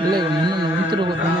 இல்லை முன்ன நிறுத்திருக்கோம்.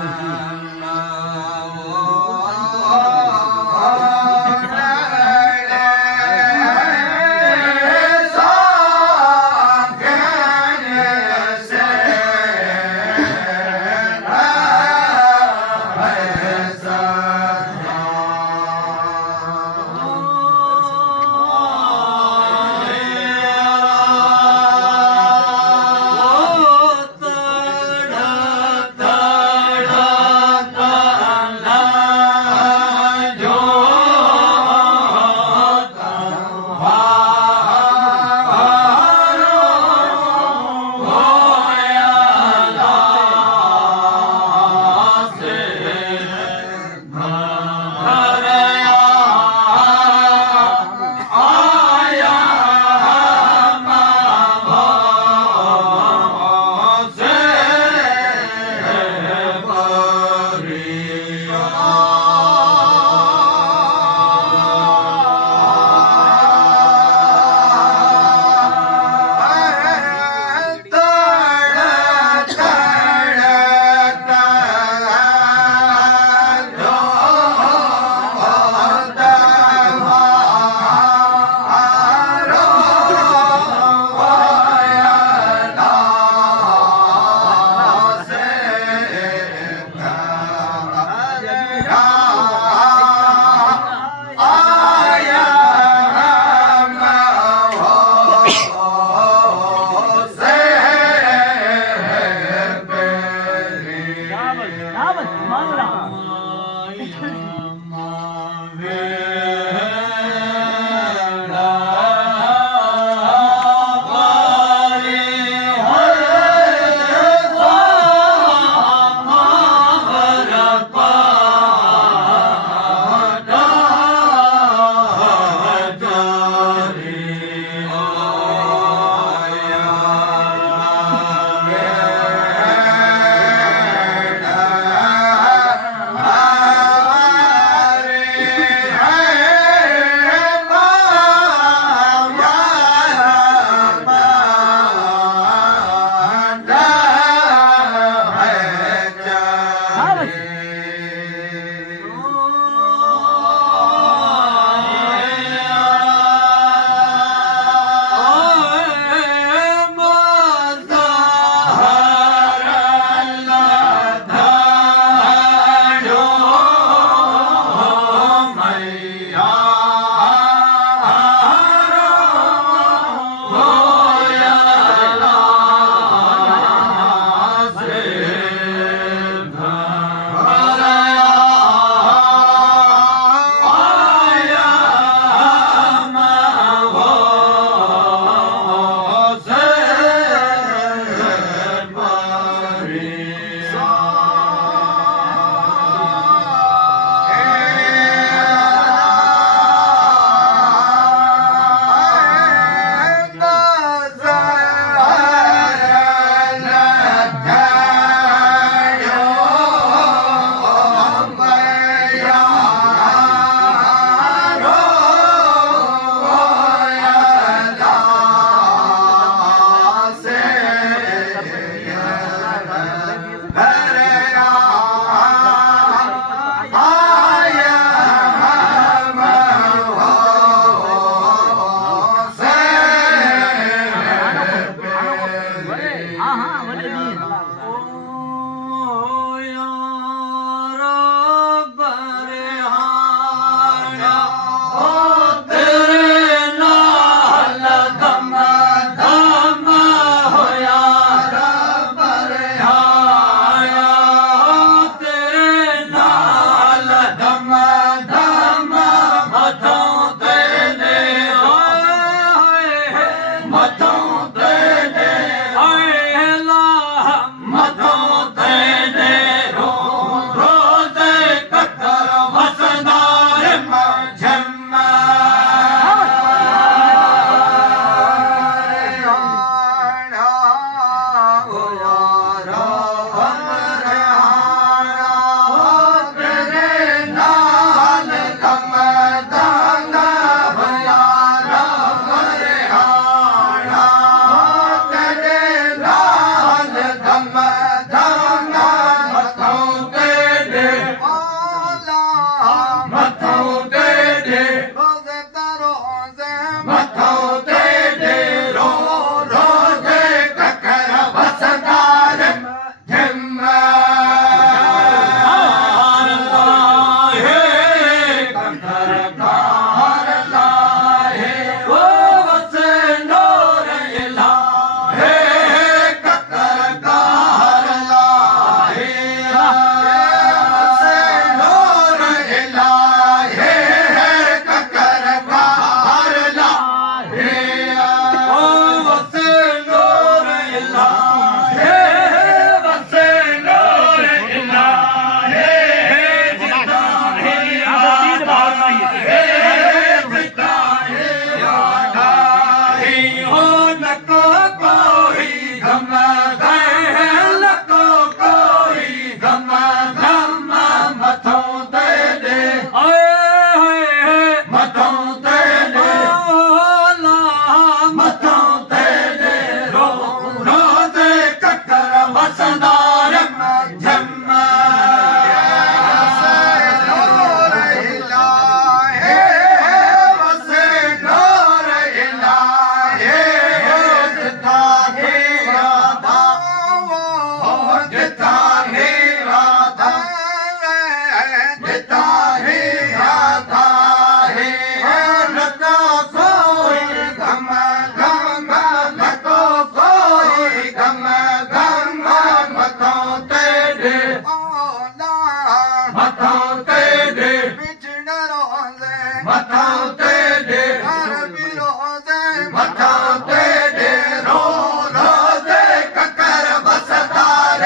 मथां ते दे अरबी रोज़े मथां ते दे रोज़े ककर बसदार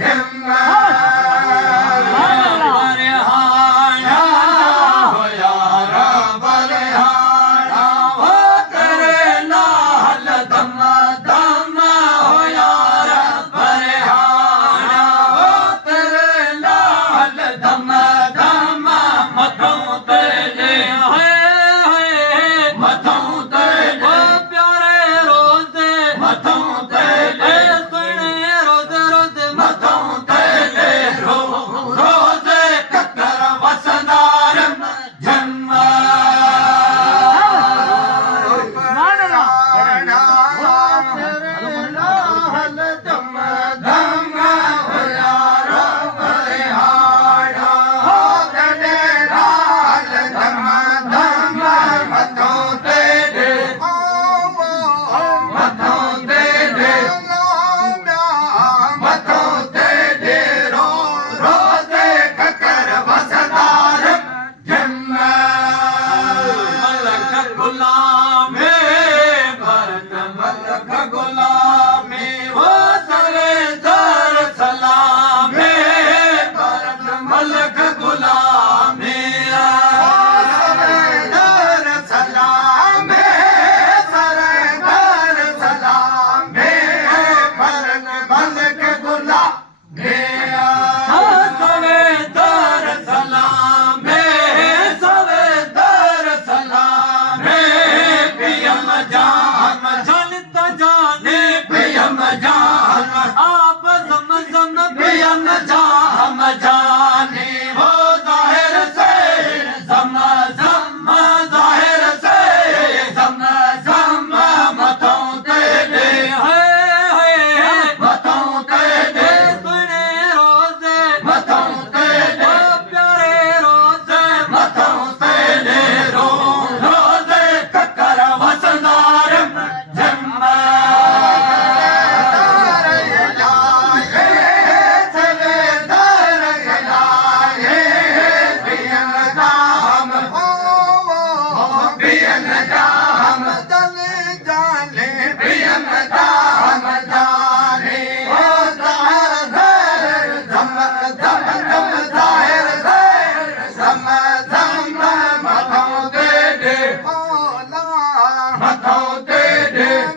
जिम्मा बरहाना हो यारा बरहाना हो तेरे नाल दम दम हो यारा बरहाना हो तेरे नाल दम दम मथां ते दे मथां ते दे प्यारे रोज़े मथां ते दे सुने रोज़े रोज़े मथां ते दे रोज़े ककर वसदार जम्मा बरहाना तेरे नाल दम दम हो यारा बरहाना हो तेरे नाल दम दम मथां ते दे मथां ते दे मथां ते दे रोज़े ककर वसदार जम्मा मलक गुलामे भरत मलक गुलामे हो सरे दर सलामे भरत मलक गुलामे सरदार सलामे सरदार सलामे भरत मलक गुलामे सरदार सलामे सरदार सलामे पियम जान जनित जाने पियम जान आप समझम पियम जाम जाने हो जाहिर से जम जम जाहिर से जम जम मथों ते दे मथों ते दे सुने रोज़े मथों ते दे प्यारे रोज़े मथों ते दे रोज़े ककर वसदार जम्मा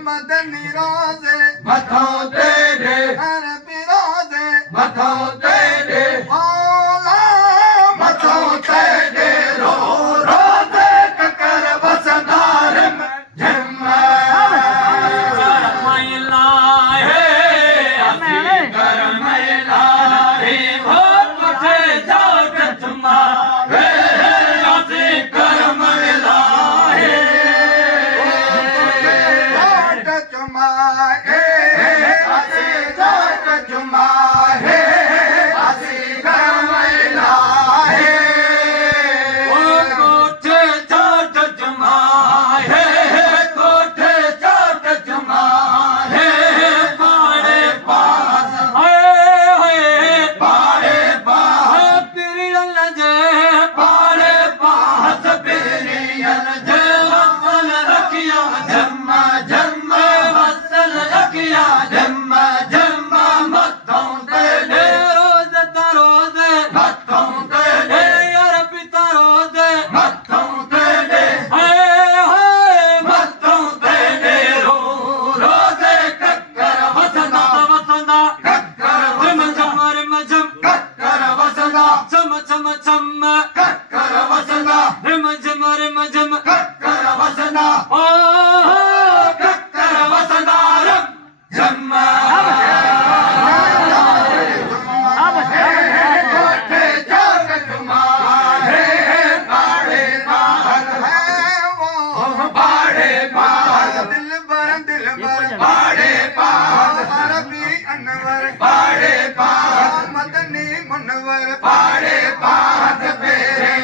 मदनी रोज़े मथों ते दे अरबी रोज़े मथों ते दे मथों ते दे रोज़े ककर वसदार जम्मा मैला है असी कर मैला है हो तुझे जाग तुमा असी कर मैला है जम्मा जम्मा वसल रखिया जम्मा जम्मा मथों ते दे रोज़े रोज़े मथों ते दे अरबी रोज़े मथों ते दे मथों ते दे रोज़े ककर वसदा वसदा ककर रिम झम रिम झम ककर वसदा चम चम चम ककर वसदा रिम झम ककर वसदा ककर वसदार जम्मा कोठे जाग तुम्हारे बाड़े बाहर बाड़े बाहर दिल बर बाड़े बाहर अरबी अनवर बाड़े बाहर मदनी मुनवर बाड़े बाहर बेरे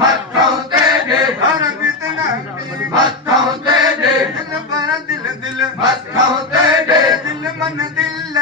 मथों ते दे ਮਸਤ ਹੁੰਦੇ ਨੇ ਦਿਲ ਮਨ ਦਿਲ